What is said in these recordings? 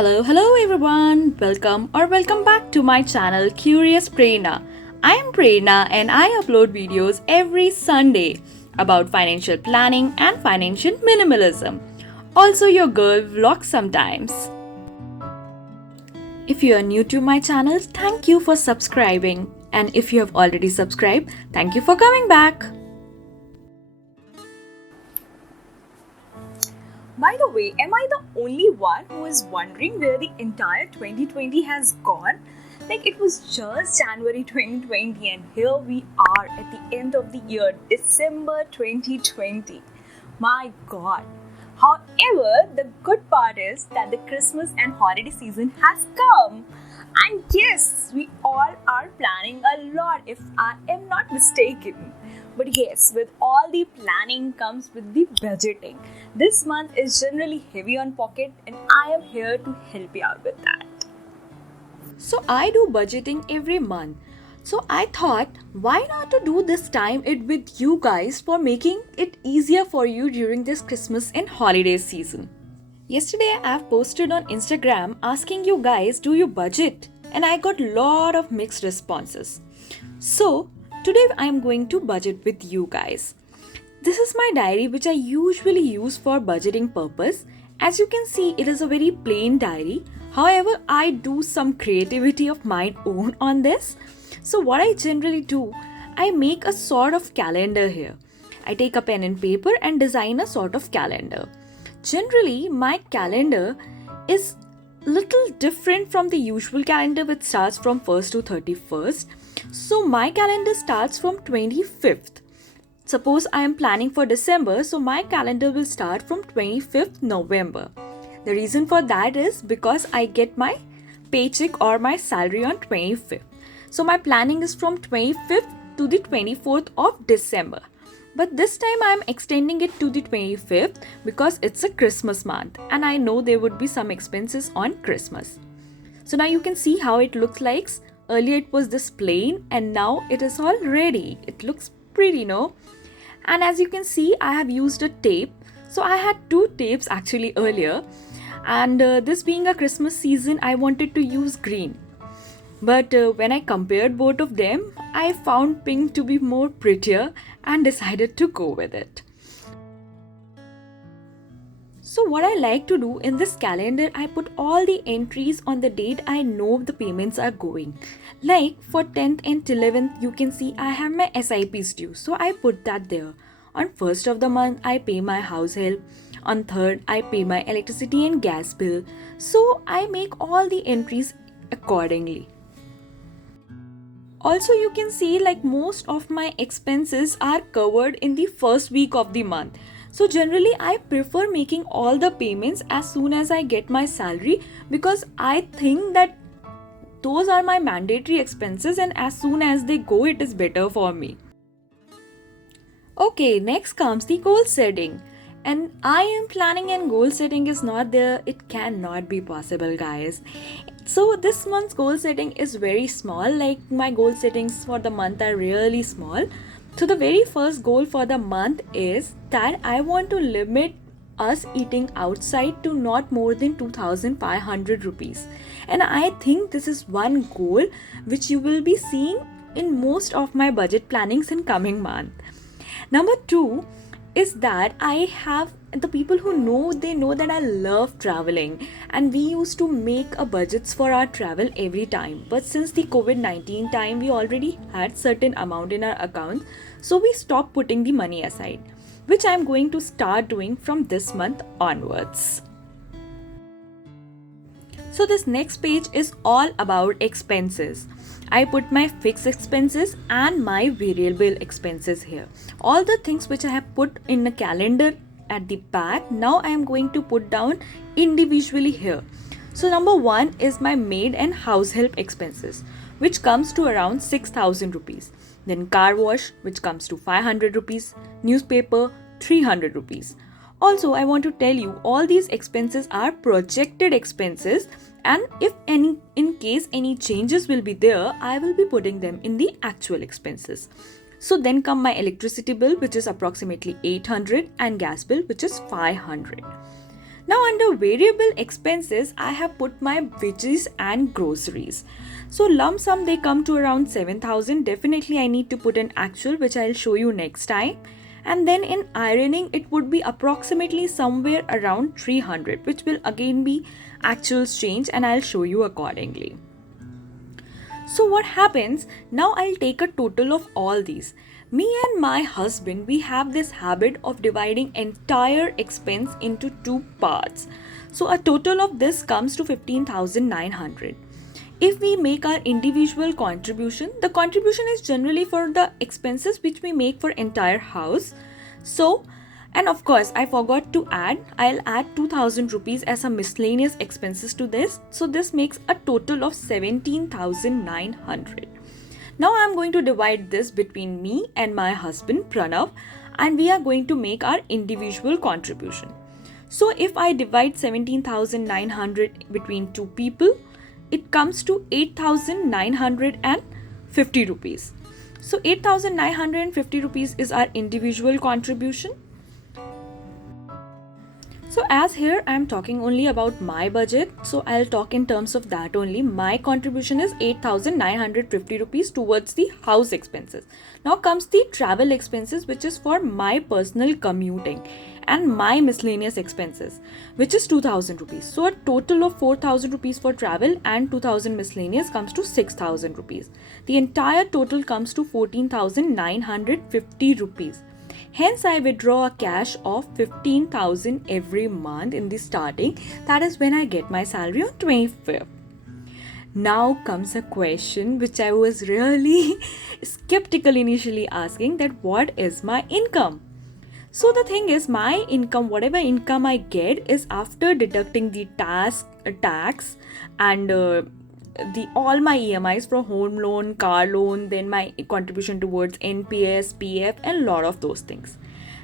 Hello everyone. Welcome back to my channel Curious Prerna. I am Prerna and I upload videos every Sunday about financial planning and financial minimalism. Also your girl vlogs sometimes. If you are new to my channel, thank you for subscribing, and if you have already subscribed, thank you for coming back. By the way, am I the only one who is wondering where the entire 2020 has gone? Like it was just January 2020 and here we are at the end of the year, December 2020. My god. However, the good part is that the Christmas and holiday season has come. And yes, we all are planning a lot if I am not mistaken. But yes, with all the planning comes with the budgeting. This month is generally heavy on pocket and I am here to help you out with that. So I do budgeting every month. So I thought, why not to do this time it with you guys for making it easier for you during this Christmas and holiday season. Yesterday I've posted on Instagram asking you guys, do you budget? And I got lot of mixed responses. So today I am going to budget with you guys. This is my diary which I usually use for budgeting purpose. As you can see, it is a very plain diary. However, I do some creativity of my own on this. So what I generally do, I make a sort of calendar here. I take a pen and paper and design a sort of calendar. Generally, my calendar is little different from the usual calendar which starts from 1st to 31st. So my calendar starts from 25th. Suppose I am planning for December, so my calendar will start from 25th November. The reason for that is because I get my paycheck or my salary on 25th. So my planning is from 25th to the 24th of December. But this time I am extending it to the 25th because it's a Christmas month and I know there would be some expenses on Christmas. So now you can see how it looks like. Earlier it was this plain and now it is all ready. It looks pretty, no? And as you can see, I have used a tape. So I had two tapes actually earlier. And this being a Christmas season, I wanted to use green. But when I compared both of them, I found pink to be more prettier and decided to go with it. So what I like to do in this calendar, I put all the entries on the date I know the payments are going. Like for 10th and 11th, you can see I have my SIPs due. So I put that there. On 1st of the month, I pay my house help. On 3rd, I pay my electricity and gas bill. So I make all the entries accordingly. Also, you can see like most of my expenses are covered in the first week of the month. So generally, I prefer making all the payments as soon as I get my salary because I think that those are my mandatory expenses and as soon as they go, it is better for me. Okay, next comes the goal setting. And I am planning and goal setting is not there. It cannot be possible, guys. So this month's goal setting is very small. Like my goal settings for the month are really small. So the very first goal for the month is that I want to limit us eating outside to not more than 2,500 rupees. And I think this is one goal which you will be seeing in most of my budget plannings in coming month. Number 2 is that I have the people who know, they know that I love traveling and we used to make a budgets for our travel every time. But since the COVID-19 time, we already had certain amount in our account. So we stopped putting the money aside, which I'm going to start doing from this month onwards. So this next page is all about expenses. I put my fixed expenses and my variable expenses here. All the things which I have put in the calendar at the back, now I am going to put down individually here. So number 1 is my maid and house help expenses, which comes to around 6,000 rupees. Then car wash, which comes to 500 rupees. Newspaper, 300 rupees. Also, I want to tell you all these expenses are projected expenses and if in case any changes will be there, I will be putting them in the actual expenses. So then come my electricity bill which is approximately 800 and gas bill which is 500. Now under variable expenses, I have put my wages and groceries. So lump sum they come to around 7,000. Definitely I need to put an actual, which I'll show you next time. And then in ironing, it would be approximately somewhere around 300, which will again be actuals change, and I'll show you accordingly. So what happens now, I'll take a total of all these. Me and my husband, we have this habit of dividing entire expense into two parts. So a total of this comes to 15,900. If we make our individual contribution, the contribution is generally for the expenses which we make for entire house. So, and of course, I forgot to add, I'll add 2,000 rupees as a miscellaneous expenses to this. So this makes a total of 17,900. Now I'm going to divide this between me and my husband Pranav, and we are going to make our individual contribution. So if I divide 17,900 between two people, it comes to 8,950 rupees. So 8,950 rupees is our individual contribution. So as here I am talking only about my budget, so I'll talk in terms of that only. My contribution is 8,950 rupees towards the house expenses. Now comes the travel expenses, which is for my personal commuting, and my miscellaneous expenses, which is 2,000 rupees. So a total of 4,000 rupees for travel and 2,000 miscellaneous comes to 6,000 rupees. The entire total comes to 14,950 rupees. Hence, I withdraw a cash of 15,000 every month in the starting. That is when I get my salary on 25th. Now comes a question which I was really skeptical initially asking, that what is my income? So the thing is, my income, whatever income I get, is after deducting the tax and all my EMIs from home loan, car loan, then my contribution towards NPS, PF, and lot of those things.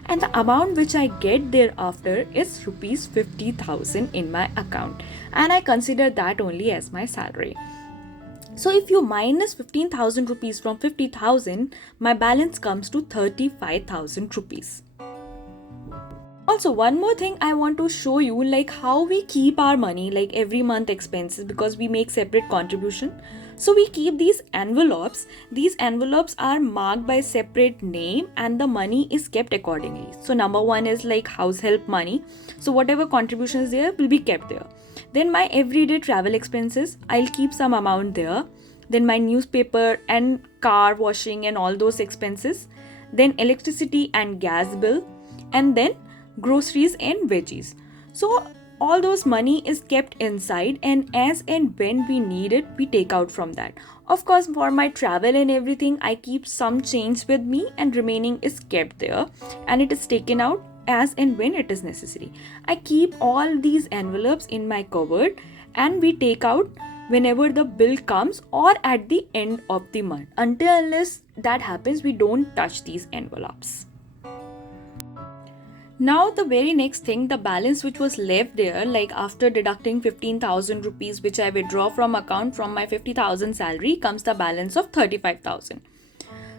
And the amount which I get thereafter is rupees 50,000 in my account, and I consider that only as my salary. So if you minus 15,000 rupees from 50,000, my balance comes to 35,000 rupees. Also, one more thing I want to show you, like how we keep our money, like every month expenses, because we make separate contribution. So we keep these envelopes. These envelopes are marked by separate name, and the money is kept accordingly. So number one is like house help money. So whatever contribution is there will be kept there. Then my everyday travel expenses, I'll keep some amount there. Then my newspaper and car washing and all those expenses. Then electricity and gas bill. And then groceries and veggies. So all those money is kept inside, and as and when we need it, we take out from that. Of course, for my travel and everything, I keep some change with me, and remaining is kept there, and it is taken out as and when it is necessary. I keep all these envelopes in my cupboard, and we take out whenever the bill comes or at the end of the month. Unless that happens, we don't touch these envelopes. Now the very next thing, the balance which was left there, like after deducting 15,000 rupees which I withdraw from account from my 50,000 salary, comes the balance of 35,000.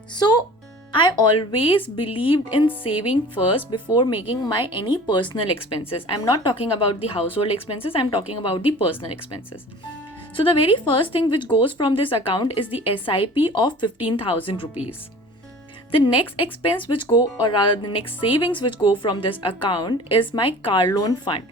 So I always believed in saving first before making my any personal expenses. I'm not talking about the household expenses, I'm talking about the personal expenses. So the very first thing which goes from this account is the SIP of 15,000 rupees. The next expense which go, or rather the next savings which go from this account, is my car loan fund.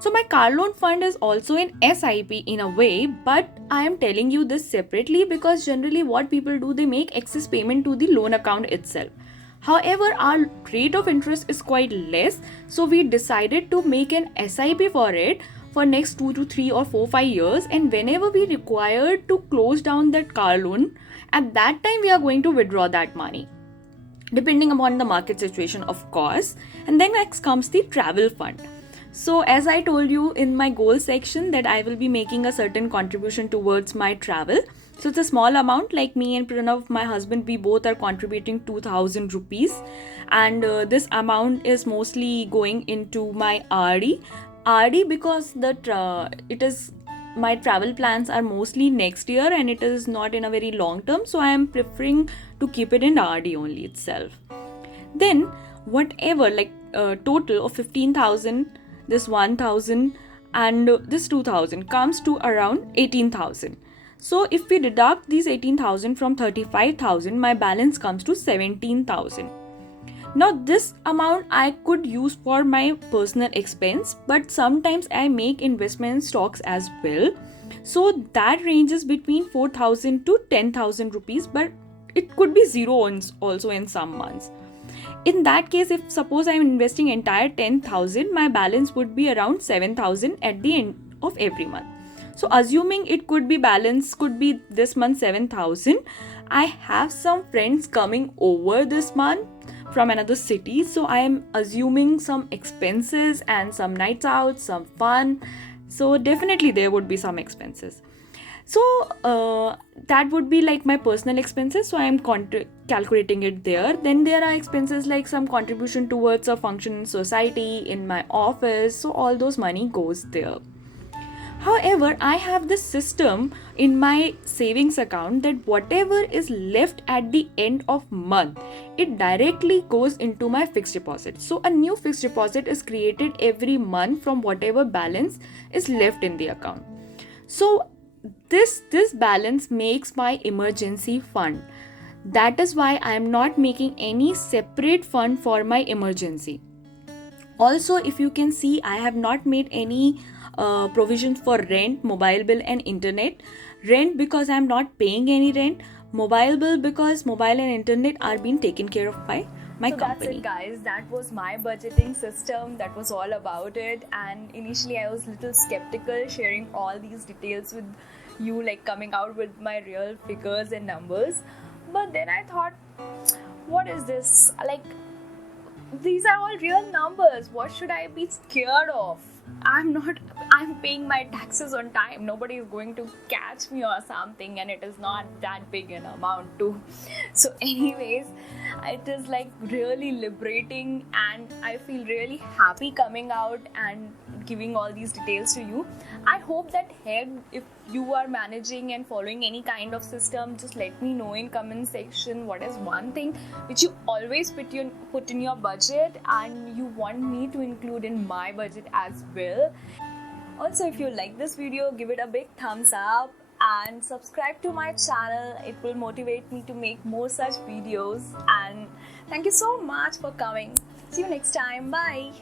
So my car loan fund is also an SIP in a way, but I am telling you this separately because generally what people do, they make excess payment to the loan account itself. However, our rate of interest is quite less, so we decided to make an SIP for it for next 2 to 3 or 4, 5 years, and whenever we require to close down that car loan, at that time we are going to withdraw that money, depending upon the market situation, of course. And then next comes the travel fund. So as I told you in my goal section that I will be making a certain contribution towards my travel. So it's a small amount, like me and Pranav, my husband, we both are contributing 2,000 rupees, and this amount is mostly going into my RD because it is, my travel plans are mostly next year and it is not in a very long term, so I am preferring to keep it in RD only itself. Then whatever, like total of 15,000 this 1000 and this 2000 comes to around 18,000. So if we deduct these 18,000 from 35,000, my balance comes to 17,000. Now this amount I could use for my personal expense, but sometimes I make investment in stocks as well. So that ranges between 4,000 to 10,000 rupees, but it could be zero also in some months. In that case, if suppose I'm investing entire 10,000, my balance would be around 7,000 at the end of every month. So assuming it could be balance, could be this month 7,000. I have some friends coming over this month from another city, so I am assuming some expenses and some nights out, some fun. So definitely there would be some expenses. So that would be like my personal expenses, so I am calculating it there. Then there are expenses like some contribution towards a function in society, in my office, so all those money goes there. However, I have this system in my savings account that whatever is left at the end of month, it directly goes into my fixed deposit. So a new fixed deposit is created every month from whatever balance is left in the account. So this balance makes my emergency fund. That is why I am not making any separate fund for my emergency. Also, if you can see, I have not made any provisions for rent, mobile bill and internet. Rent because I am not paying any rent. Mobile bill because mobile and internet are being taken care of by my So company. that's it, guys. That was my budgeting system. That was all about it. And initially I was a little skeptical sharing all these details with you, like coming out with my real figures and numbers. But then I thought, what is this? Like, these are all real numbers. What should I be scared of? I'm paying my taxes on time. Nobody is going to catch me or something, and it is not that big an amount too. So anyways, it is like really liberating, and I feel really happy coming out and giving all these details to you. I hope that helped. If you are managing and following any kind of system, just let me know in comment section what is one thing which you always put in your budget and you want me to include in my budget as well. Also, if you like this video, give it a big thumbs up and subscribe to my channel. It will motivate me to make more such videos. And thank you so much for coming. See you next time. Bye.